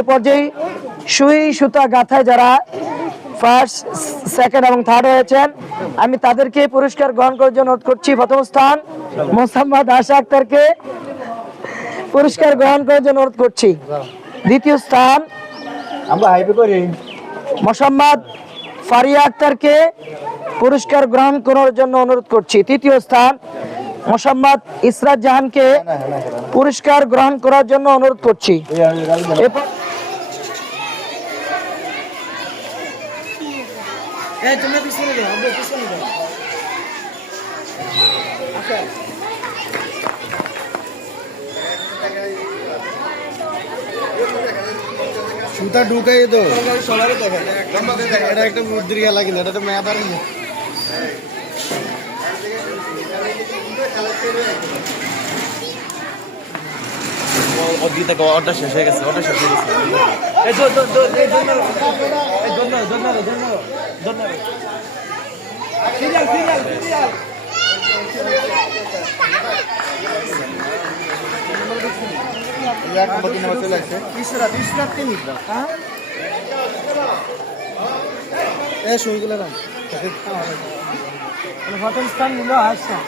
এ পর্যায়ে সুই সুতা গাথায় যারা ফার্স্ট, সেকেন্ড এবং থার্ড হয়েছেন, আমি তাদেরকে পুরস্কার গ্রহণ করার জন্য অনুরোধ করছি। প্রথম স্থান মোসাম্মদ আশা আক্তারকে পুরস্কার গ্রহণ করার জন্য অনুরোধ করছি। দ্বিতীয় স্থান মোসাম্মদ ফারিয়া আক্তারকে পুরস্কার গ্রহণ করার জন্য অনুরোধ করছি। তৃতীয় স্থান মোসাম্মদ ইসরাত জাহানকে পুরস্কার গ্রহণ করার জন্য অনুরোধ করছি। সুতা ঢুকাই তো সবারই দেখা এটা একটা বুদ্ধির খেলা, কিন্তু এটা তো মেয়াদ আর অর্ডার শেষ হয়ে গেছে, অর্ডার শেষ হয়ে গেছে। প্রথম স্থান নিল আশা।